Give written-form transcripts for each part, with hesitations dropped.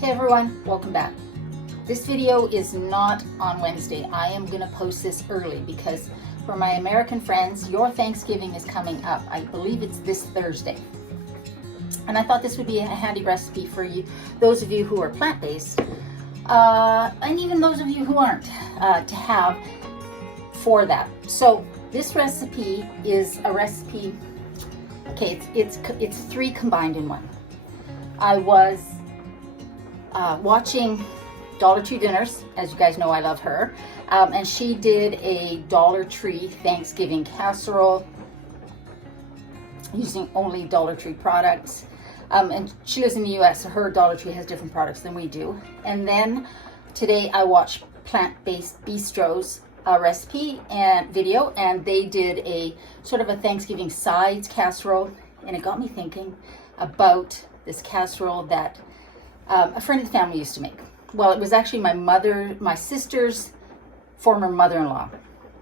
Hey everyone, welcome back. This video is not on Wednesday. I am going to post this early because for my American friends, your Thanksgiving is coming up. I believe it's this Thursday. And I thought this would be a handy recipe for you, those of you who are plant-based, and even those of you who aren't, to have for that. So this recipe is a recipe, okay, it's three combined in one. I was watching Dollar Tree Dinners, as you guys know I love her, and she did a Dollar Tree Thanksgiving casserole using only Dollar Tree products, and she lives in the US, so her Dollar Tree has different products than we do. And then today I watched Plant-Based Bistro's recipe and video, and they did a sort of a Thanksgiving sides casserole, and it got me thinking about this casserole that a friend of the family used to make. Well, it was actually my sister's former mother-in-law.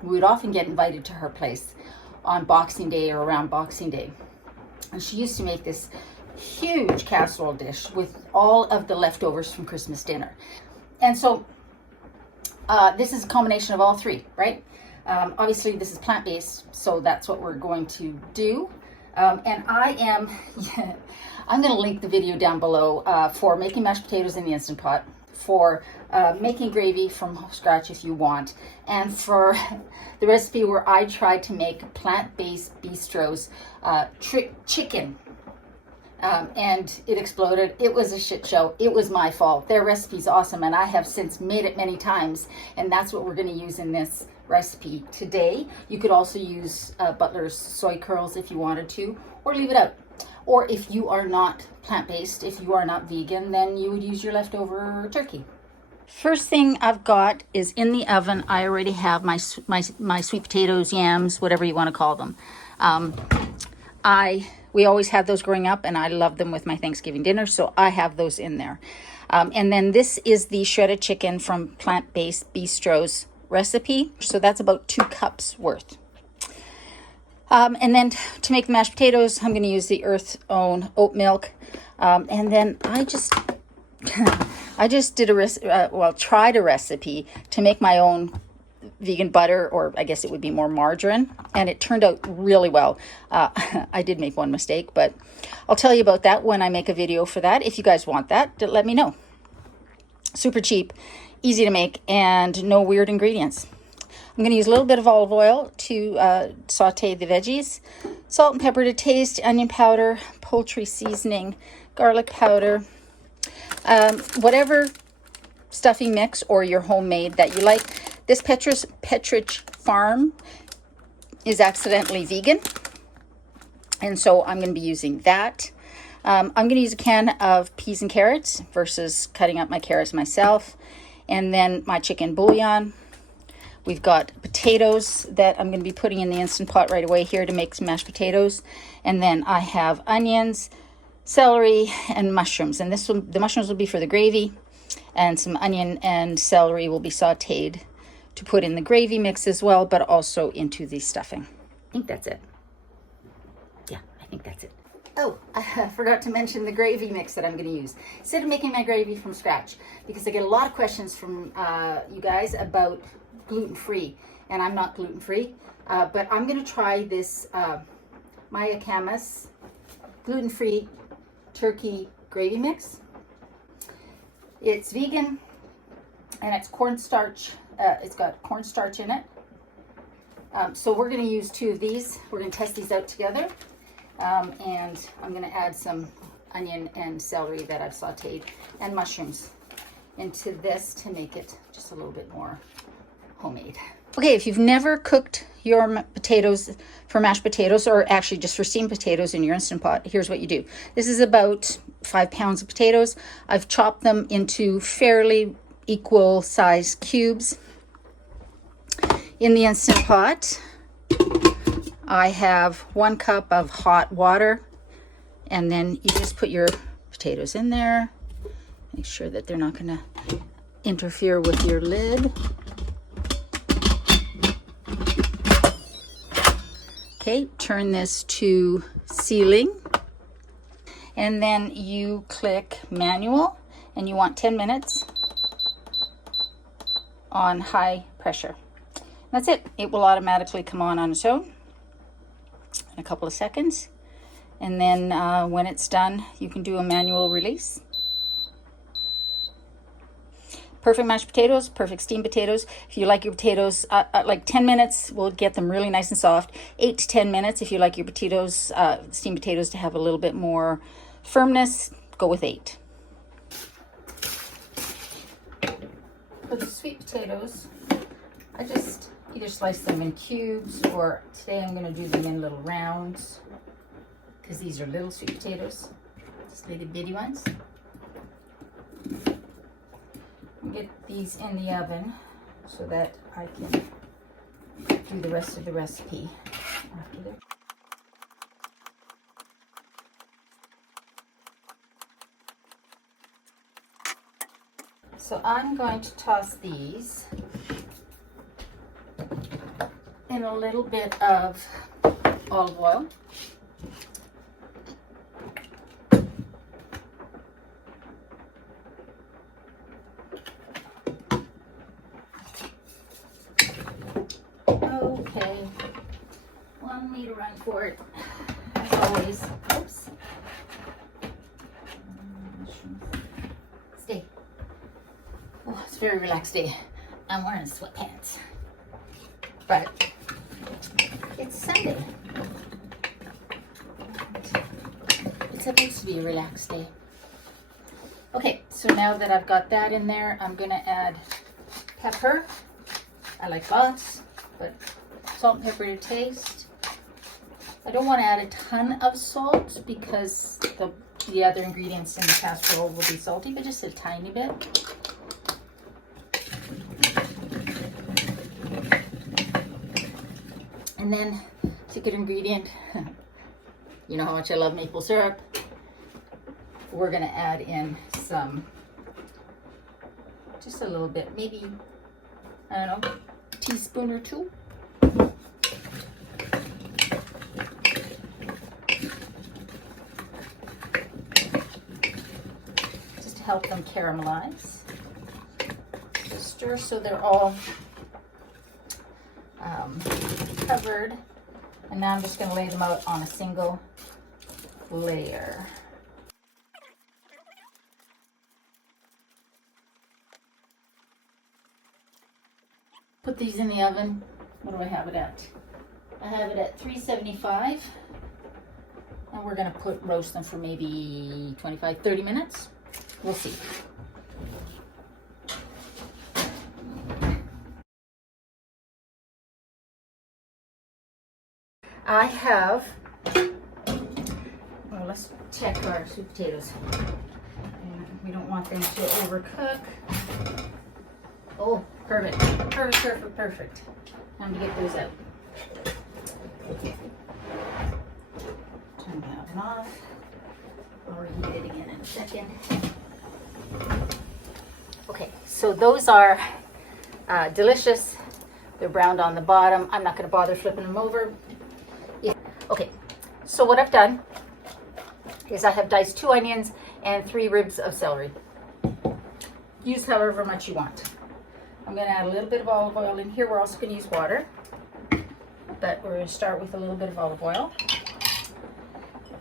We would often get invited to her place on Boxing Day or around Boxing Day. And she used to make this huge casserole dish with all of the leftovers from Christmas dinner. And so this is a combination of all three, right? Obviously this is plant-based, so that's what we're going to do. And I'm going to link the video down below for making mashed potatoes in the Instant Pot, for making gravy from scratch if you want, and for the recipe where I tried to make Plant-Based Bistro's chicken. And it exploded. It was a shit show. It was my fault. Their recipe's awesome, and I have since made it many times, and that's what we're going to use in this recipe today. You could also use Butler's soy curls if you wanted to, or leave it out. Or if you are not plant-based, if you are not vegan, then you would use your leftover turkey. First thing I've got is in the oven. I already have my sweet potatoes, yams, whatever you want to call them. We always had those growing up, and I love them with my Thanksgiving dinner, so I have those in there. And then this is the shredded chicken from Plant-Based Bistro's recipe. So that's about 2 cups worth. And then to make the mashed potatoes, I'm going to use the Earth's Own oat milk. And then I just did tried a recipe to make my own vegan butter, or I guess it would be more margarine, and it turned out really well. I did make one mistake, but I'll tell you about that when I make a video for that. If you guys want that, let me know. Super cheap, easy to make, and no weird ingredients. I'm going to use a little bit of olive oil to saute the veggies, salt and pepper to taste, onion powder, poultry seasoning, garlic powder, whatever stuffing mix or your homemade that you like. This Pepperidge Farm is accidentally vegan, and so I'm going to be using that. I'm going to use a can of peas and carrots versus cutting up my carrots myself, and then my chicken bouillon. We've got potatoes that I'm going to be putting in the Instant Pot right away here to make some mashed potatoes. And then I have onions, celery, and mushrooms. And the mushrooms will be for the gravy. And some onion and celery will be sauteed to put in the gravy mix as well, but also into the stuffing. I think that's it. Yeah, I think that's it. Oh, I forgot to mention the gravy mix that I'm going to use. Instead of making my gravy from scratch, because I get a lot of questions from you guys about gluten-free, and I'm not gluten-free, but I'm going to try this Maya Camus gluten-free turkey gravy mix. It's vegan, and it's cornstarch. It's got cornstarch in it. So we're going to use 2 of these. We're going to test these out together, and I'm going to add some onion and celery that I've sauteed and mushrooms into this to make it just a little bit more homemade. Okay, if you've never cooked your potatoes for mashed potatoes, or actually just for steamed potatoes in your Instant Pot, here's what you do. This is about 5 pounds of potatoes. I've chopped them into fairly equal size cubes. In the Instant Pot, I have 1 cup of hot water, and then you just put your potatoes in there. Make sure that they're not going to interfere with your lid. Okay, turn this to sealing, and then you click manual, and you want 10 minutes on high pressure. That's it. It will automatically come on its own in a couple of seconds. And then when it's done, you can do a manual release. Perfect mashed potatoes, perfect steamed potatoes. If you like your potatoes, like 10 minutes will get them really nice and soft. 8 to 10 minutes if you like your potatoes, steamed potatoes, to have a little bit more firmness, go with 8. For the sweet potatoes, I just either slice them in cubes, or today I'm going to do them in little rounds because these are little sweet potatoes, just little bitty ones. Get these in the oven so that I can do the rest of the recipe after that. So I'm going to toss these in a little bit of olive oil. Okay, 1 way to run for it, as always. Oops. Stay. Oh, it's a very relaxed day. I'm wearing sweatpants, but it's Sunday. It's supposed to be a relaxed day. Okay, so now that I've got that in there, I'm gonna add pepper. I like lots, but salt and pepper to taste. I don't want to add a ton of salt because the other ingredients in the casserole will be salty, but just a tiny bit. And then, secret ingredient, you know how much I love maple syrup. We're going to add in some, just a little bit, maybe, I don't know, a teaspoon or 2. Just to help them caramelize. Just stir so they're all covered. And now I'm just going to lay them out on a single layer. Put these in the oven. What do I have it at? I have it at 375. And we're going to roast them for maybe 25-30 minutes. We'll see. I have, well, let's check our sweet potatoes. We don't want them to overcook. Oh, perfect. Perfect, perfect, perfect. Time to get those out. Turn that one off. I'll reheat it again in a second. Okay, so those are delicious. They're browned on the bottom. I'm not going to bother flipping them over. Okay, so what I've done is I have diced 2 onions and 3 ribs of celery. Use however much you want. I'm going to add a little bit of olive oil in here. We're also going to use water, but we're going to start with a little bit of olive oil.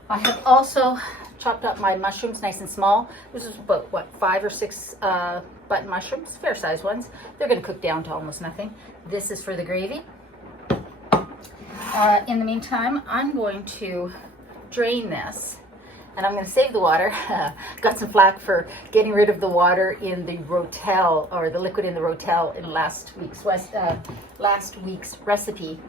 I have also chopped up my mushrooms nice and small. This is about, what, 5 or 6 button mushrooms, fair size ones. They're going to cook down to almost nothing. This is for the gravy. In the meantime, I'm going to drain this, and I'm going to save the water. Got some flack for getting rid of the water in the rotel, or the liquid in the rotel, in last week's recipe.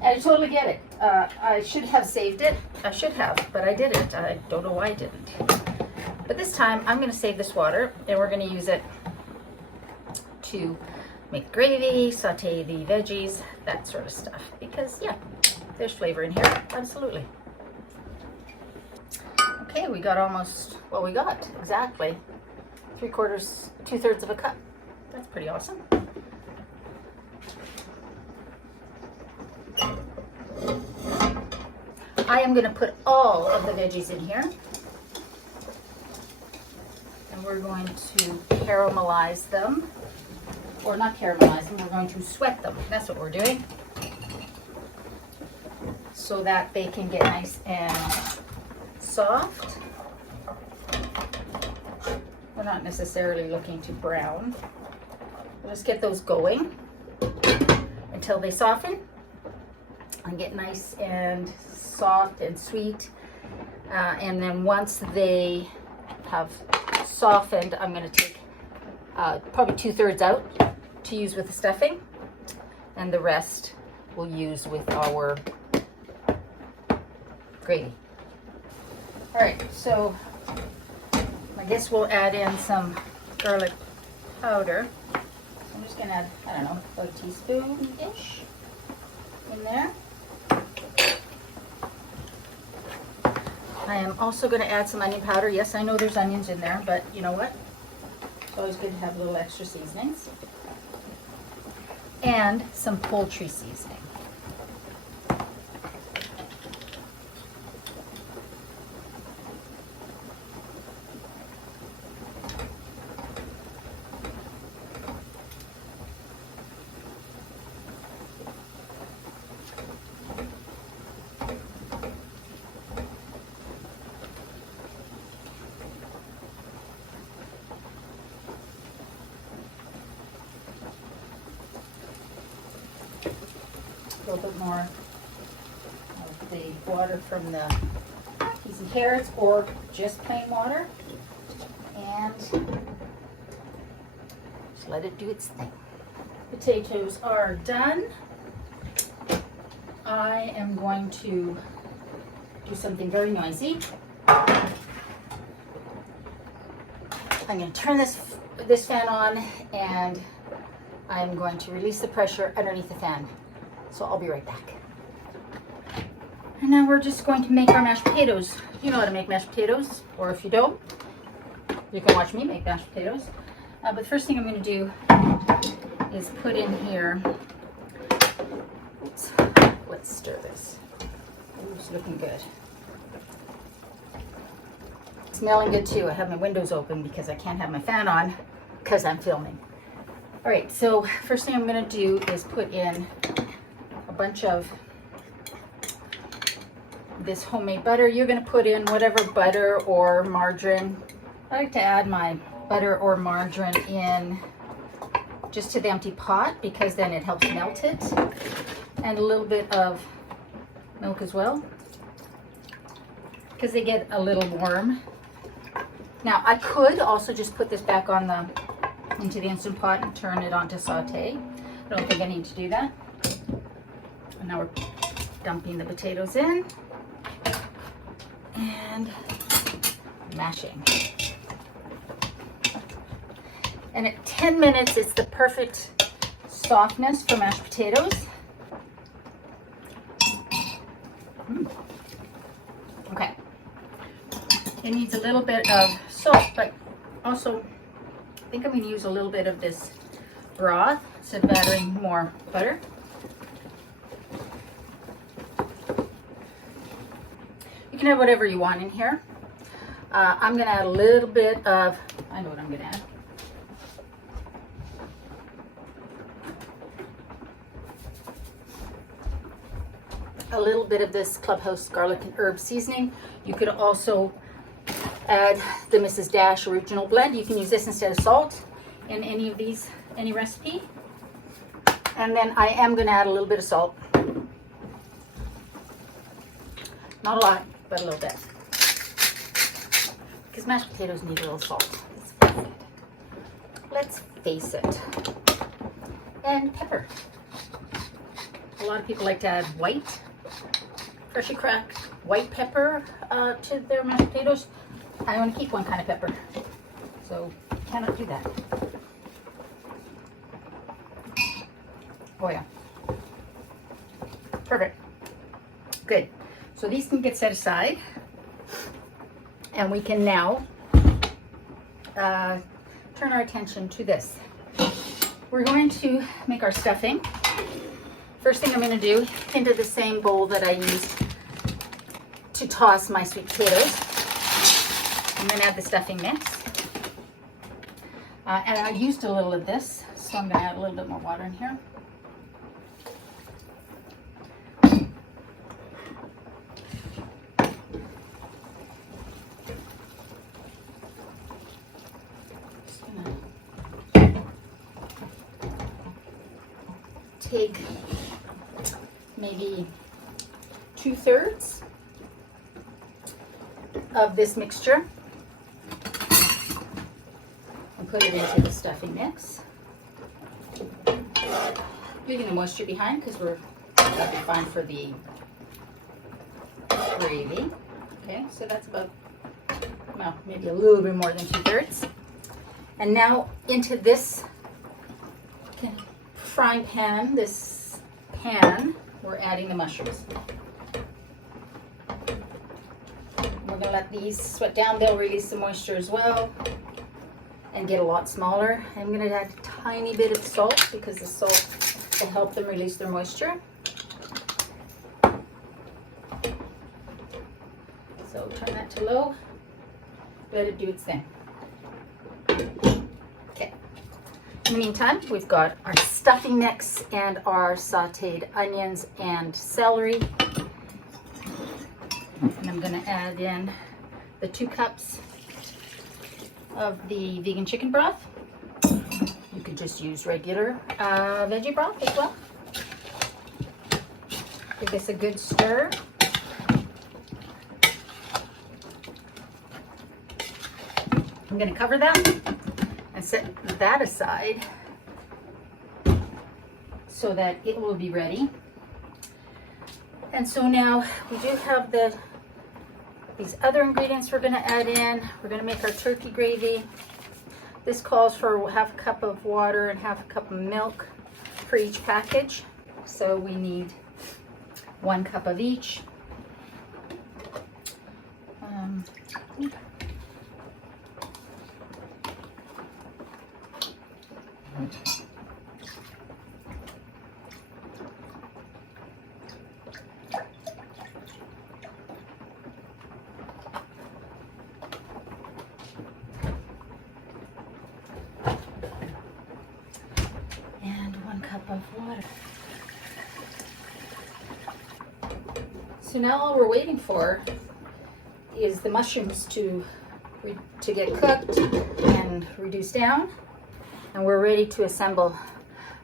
And I totally get it. I should have saved it. I should have, but I didn't. I don't know why I didn't. But this time, I'm going to save this water, and we're going to use it to make gravy, saute the veggies, that sort of stuff. Because, yeah, there's flavor in here, absolutely. Okay, we got almost, well, we got exactly 2/3 of a cup. That's pretty awesome. I am going to put all of the veggies in here. And and we're going to caramelize them. Or not caramelize them, we're going to sweat them. That's what we're doing. So that they can get nice and soft. We're not necessarily looking to brown. We'll just get those going until they soften and get nice and soft and sweet. And then once they have softened, I'm going to take probably 2/3 out to use with the stuffing, and the rest we'll use with our gravy. All right, so I guess we'll add in some garlic powder. I'm just gonna add, I don't know, about a teaspoon-ish in there. I am also gonna add some onion powder. Yes, I know there's onions in there, but you know what? It's always good to have a little extra seasonings. And some poultry seasoning. A little bit more of the water from the peas and carrots, or just plain water, and just let it do its thing. Potatoes are done. I am going to do something very noisy. I'm going to turn this fan on, and I'm going to release the pressure underneath the fan. So I'll be right back. And now we're just going to make our mashed potatoes. You know how to make mashed potatoes, or if you don't, you can watch me make mashed potatoes. But the first thing I'm going to do is put in here, oops, let's stir this. It's looking good. Smelling good too. I have my windows open because I can't have my fan on because I'm filming. All right, so first thing I'm going to do is put in a bunch of this homemade butter. You're going to put in whatever butter or margarine. I like to add my butter or margarine in just to the empty pot because then it helps melt it, and a little bit of milk as well because they get a little warm. Now I could also just put this back on into the Instant Pot and turn it on to saute. I don't think I need to do that. And now we're dumping the potatoes in and mashing. And at 10 minutes, it's the perfect softness for mashed potatoes. Okay. It needs a little bit of salt, but also I think I'm going to use a little bit of this broth instead of adding more butter. You can have whatever you want in here. I'm going to add a little bit of, I know what I'm going to add. A little bit of this Clubhouse garlic and herb seasoning. You could also add the Mrs. Dash original blend. You can use this instead of salt in any of these, any recipe. And then I am going to add a little bit of salt. Not a lot, but a little bit. Because mashed potatoes need a little salt. Let's face it. And pepper. A lot of people like to add white, freshly cracked white pepper to their mashed potatoes. I only keep one kind of pepper, so cannot do that. Oh yeah. Perfect. Good. So these can get set aside, and we can now turn our attention to this. We're going to make our stuffing. First thing I'm going to do, into the same bowl that I used to toss my sweet potatoes, I'm going to add the stuffing mix. And I used a little of this, so I'm going to add a little bit more water in here. Just going to take maybe 2/3 of this mixture and put it into the stuffing mix. Leaving the moisture behind because that'll be fine for the gravy. Okay, so that's about, well, maybe a little bit more than 2/3. And now into this frying pan, we're adding the mushrooms. We're going to let these sweat down. They'll release some moisture as well and get a lot smaller. I'm going to add a tiny bit of salt because the salt will help them release their moisture. So turn that to low. Let it do its thing. Okay. In the meantime, we've got our stuffing mix and our sauteed onions and celery. And I'm going to add in the 2 cups of the vegan chicken broth. You could just use regular veggie broth as well. Give this a good stir. I'm going to cover that and set that aside so that it will be ready. And so now we do have these other ingredients we're going to add in. We're going to make our turkey gravy. This calls for 1/2 cup of water and 1/2 cup of milk for each package. So we need 1 cup of each. And 1 cup of water. So now all we're waiting for is the mushrooms to get cooked and reduce down, and we're ready to assemble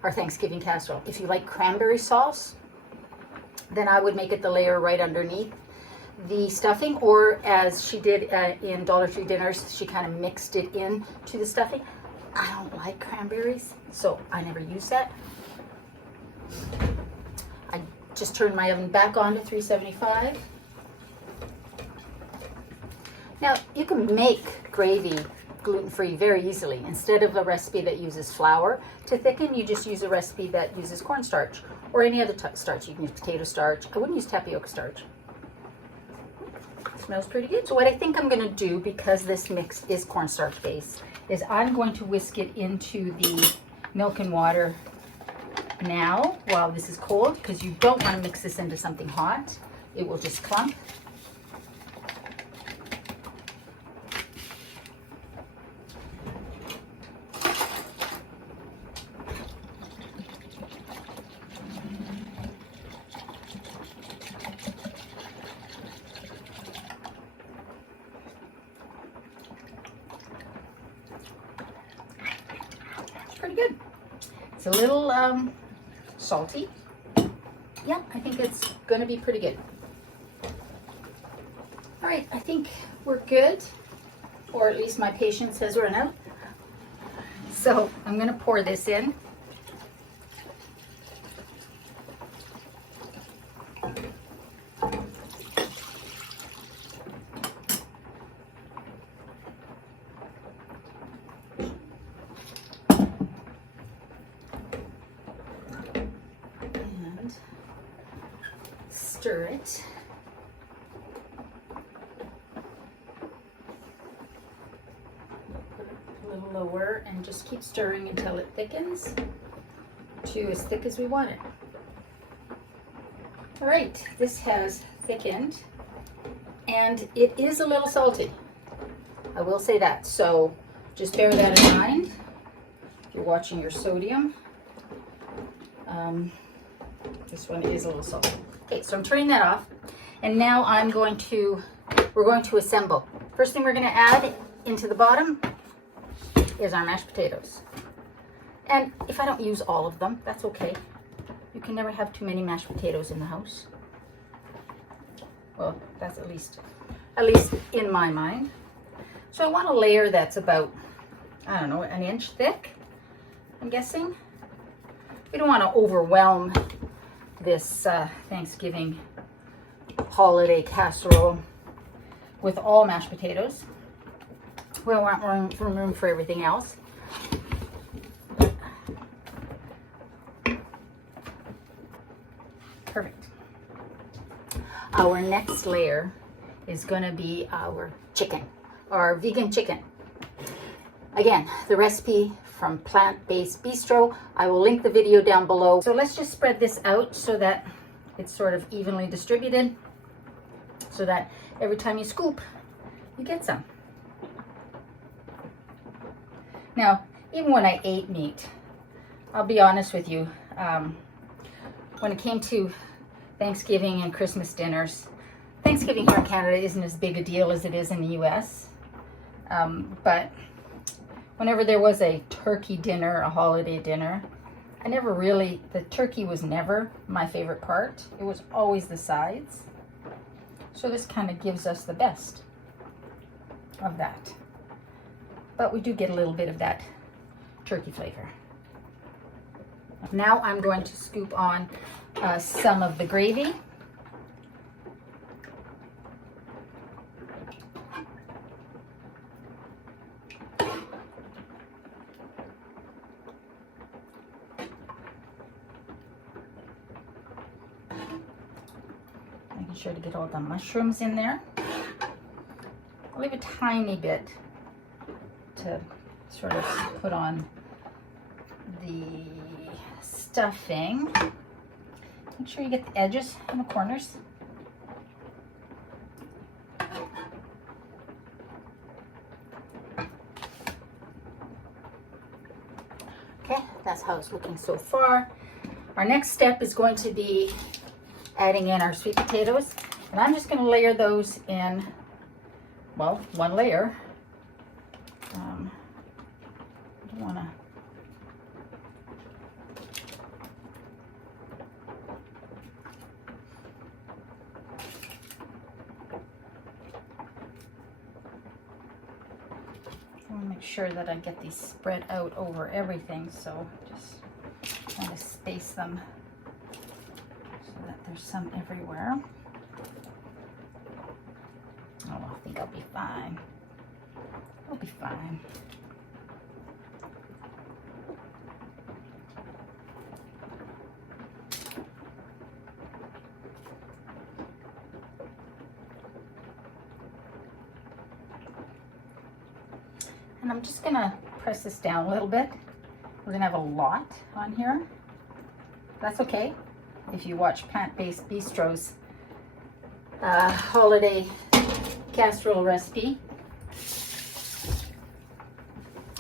our Thanksgiving casserole. If you like cranberry sauce, then I would make it the layer right underneath the stuffing, or as she did in Dollar Tree dinners, she kind of mixed it in to the stuffing. I don't like cranberries, so I never use that. I just turned my oven back on to 375. Now, you can make gravy gluten-free very easily. Instead of a recipe that uses flour to thicken, you just use a recipe that uses cornstarch or any other starch. You can use potato starch. I wouldn't use tapioca starch. It smells pretty good. So what I think I'm going to do, because this mix is cornstarch based, is I'm going to whisk it into the milk and water now while this is cold, because you don't want to mix this into something hot. It will just clump. Pretty good. It's a little salty. Yeah, I think it's going to be pretty good. All right, I think we're good, or at least my patience has run out. So I'm going to pour this in. Stir it. Put it a little lower and just keep stirring until it thickens to as thick as we want it. All right, this has thickened and it is a little salty. I will say that, so just bear that in mind. you're watching your sodium. This one is a little salty. Okay, so I'm turning that off. And now we're going to assemble. First thing we're going to add into the bottom is our mashed potatoes. And if I don't use all of them, that's okay. You can never have too many mashed potatoes in the house. Well, that's at least in my mind. So I want a layer that's about, I don't know, an inch thick, I'm guessing. We don't want to overwhelm this Thanksgiving holiday casserole with all mashed potatoes. We want room for everything else. Perfect. Our next layer is going to be our chicken, our vegan chicken. Again, the recipe from Plant-Based Bistro. I will link the video down below. So let's just spread this out so that it's sort of evenly distributed, so that every time you scoop, you get some. Now, even when I ate meat, I'll be honest with you, when it came to Thanksgiving and Christmas dinners, Thanksgiving here in Canada isn't as big a deal as it is in the US. But whenever there was a turkey dinner, a holiday dinner, the turkey was never my favorite part. It was always the sides. So this kind of gives us the best of that. But we do get a little bit of that turkey flavor. Now I'm going to scoop on some of the gravy. Making sure to get all the mushrooms in there. I'll leave a tiny bit to sort of put on the stuffing. Make sure you get the edges and the corners. Okay, that's how it's looking so far. Our next step is going to be adding in our sweet potatoes. And I'm just going to layer those in, well, one layer. I don't want to. Make sure that I get these spread out over everything, so just trying to space them so that there's some everywhere. Oh, I think I'll be fine. I'll be fine. And I'm just gonna press this down a little bit. We're gonna have a lot on here. That's okay. If you watch Plant-Based Bistro's holiday casserole recipe,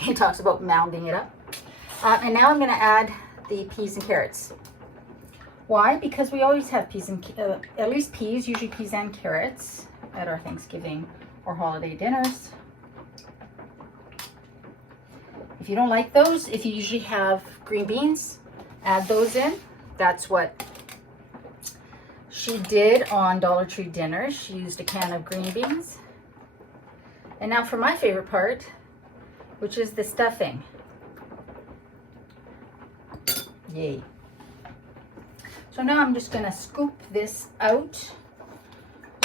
he talks about mounding it up. And now I'm gonna add the peas and carrots. Why? Because we always have peas and at least peas, usually peas and carrots at our Thanksgiving or holiday dinners. If you don't like those, if you usually have green beans, add those in. That's what she did on Dollar Tree dinners. She used a can of green beans. And now for my favorite part, which is the stuffing. Yay. So now I'm just gonna scoop this out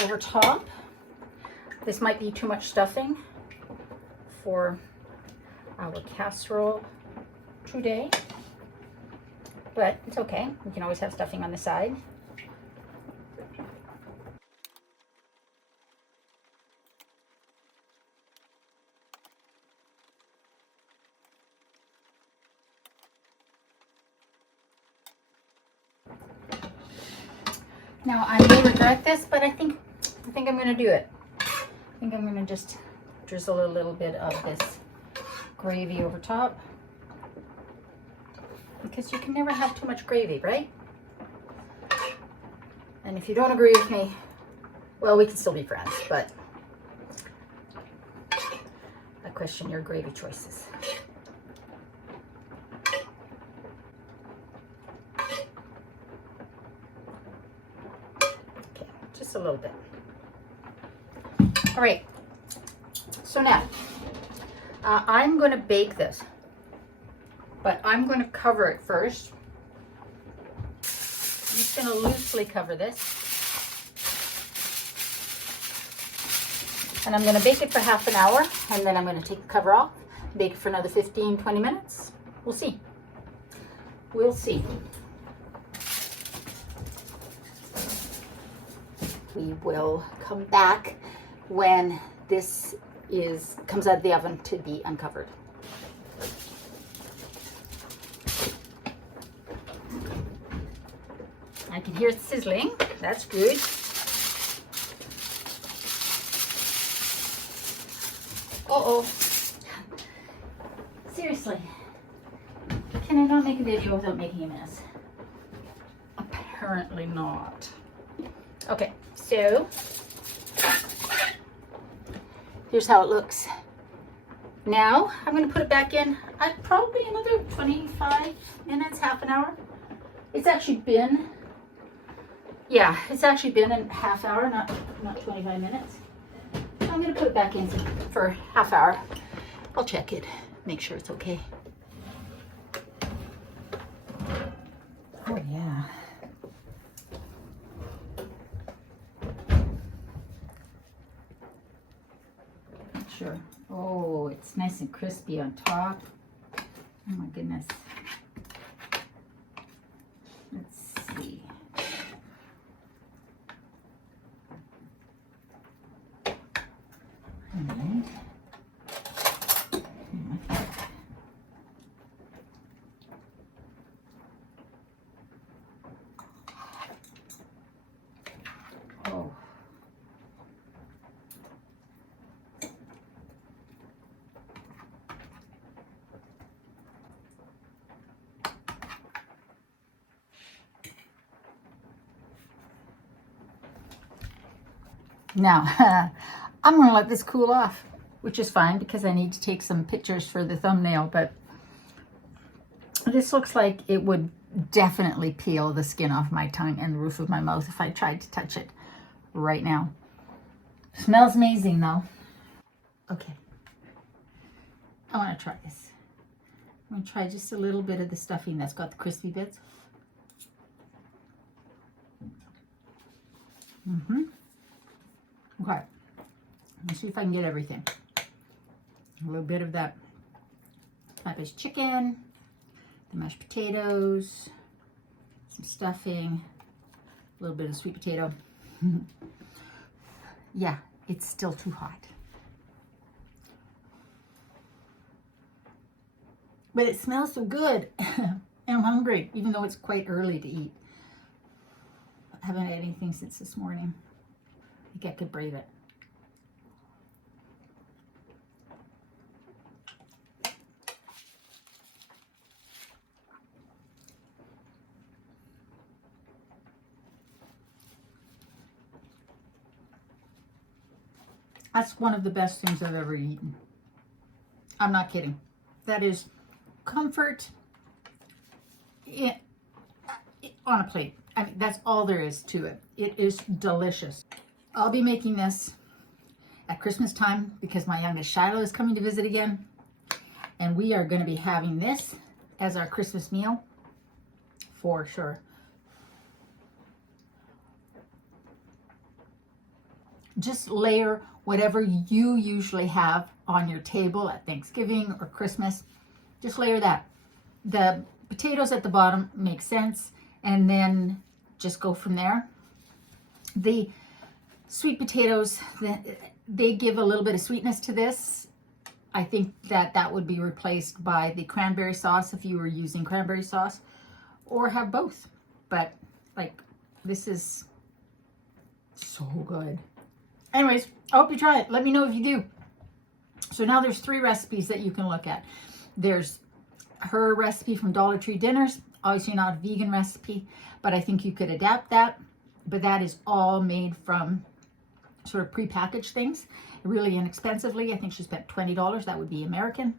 over top. This might be too much stuffing for our casserole today, but it's okay. We can always have stuffing on the side. Now I may regret this, but I think I'm going to do it. I think I'm going to just drizzle a little bit of this gravy over top. because you can never have too much gravy, right? And if you don't agree with me, well, we can still be friends, but I question your gravy choices. Okay, just a little bit. All right, so now I'm going to bake this, but I'm going to cover it first. I'm just going to loosely cover this. And I'm going to bake it for half an hour, and then I'm going to take the cover off, bake it for another 15-20 minutes. We'll see. We'll see. We will come back when this comes out of the oven to be uncovered. I can hear it sizzling. That's good. Uh-oh. Seriously. Can I not make a video without making a mess? Apparently not. Okay, so here's how it looks. Now I'm going to put it back in. Probably another 25 minutes, half an hour. It's actually been, yeah, it's actually been a half hour, not 25 minutes. I'm going to put it back in for half hour. I'll check it, make sure it's okay. Oh yeah. Sure. Oh, it's nice and crispy on top. Oh my goodness. Let's see. Alright. Oh. Now, I'm going to let this cool off, which is fine because I need to take some pictures for the thumbnail, but this looks like it would definitely peel the skin off my tongue and the roof of my mouth if I tried to touch it right now. Smells amazing though. Okay. I want to try this. I'm going to try just a little bit of the stuffing that's got the crispy bits. Okay, let's see if I can get everything. A little bit of that plant-based chicken, the mashed potatoes, some stuffing, a little bit of sweet potato. Yeah, it's still too hot. But it smells so good. And I'm hungry, even though it's quite early to eat. I haven't had anything since this morning. I think I could brave it. That's one of the best things I've ever eaten. I'm not kidding. That is comfort on a plate. I mean, that's all there is to it. It is delicious. I'll be making this at Christmas time because my youngest Shiloh is coming to visit again. And we are going to be having this as our Christmas meal for sure. Just layer whatever you usually have on your table at Thanksgiving or Christmas. Just layer that. The potatoes at the bottom make sense, and then just go from there. The sweet potatoes, they give a little bit of sweetness to this. I think that would be replaced by the cranberry sauce if you were using cranberry sauce, or have both. But like, this is so good. Anyways, I hope you try it. Let me know if you do. So now there's 3 recipes that you can look at. There's her recipe from Dollar Tree Dinners. Obviously not a vegan recipe, but I think you could adapt that. But that is all made from sort of prepackaged things, really inexpensively. I think she spent $20. That would be American.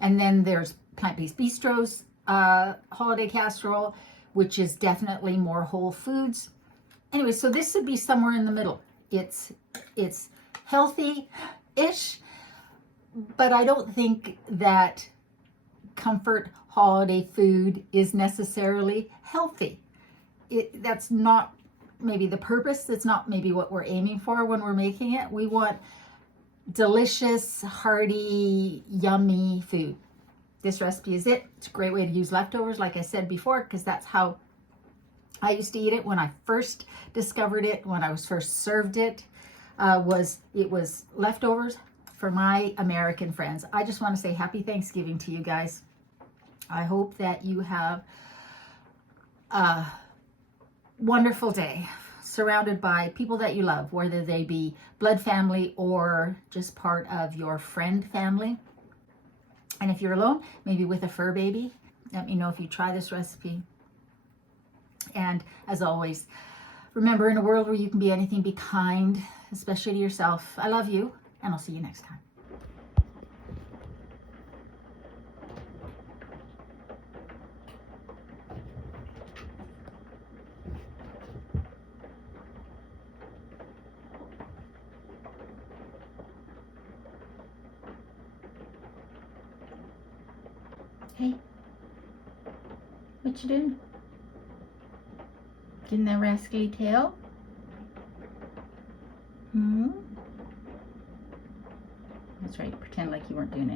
And then there's Plant-Based Bistro's holiday casserole, which is definitely more whole foods. Anyway, so this would be somewhere in the middle. It's healthy-ish, but I don't think that comfort holiday food is necessarily healthy. That's not maybe the purpose. That's not maybe what we're aiming for when we're making it. We want delicious, hearty, yummy food. This recipe is it. It's a great way to use leftovers, like I said before, because that's how I used to eat it when I first discovered it, when I was first served it, was leftovers for my American friends. I just want to say happy Thanksgiving to you guys. I hope that you have a wonderful day surrounded by people that you love, whether they be blood family or just part of your friend family. And if you're alone, maybe with a fur baby, let me know if you try this recipe. And as always, remember, in a world where you can be anything, be kind, especially to yourself. I love you, and I'll see you next time. Hey, what you doing? Getting that rascally tail? That's right, pretend like you weren't doing anything.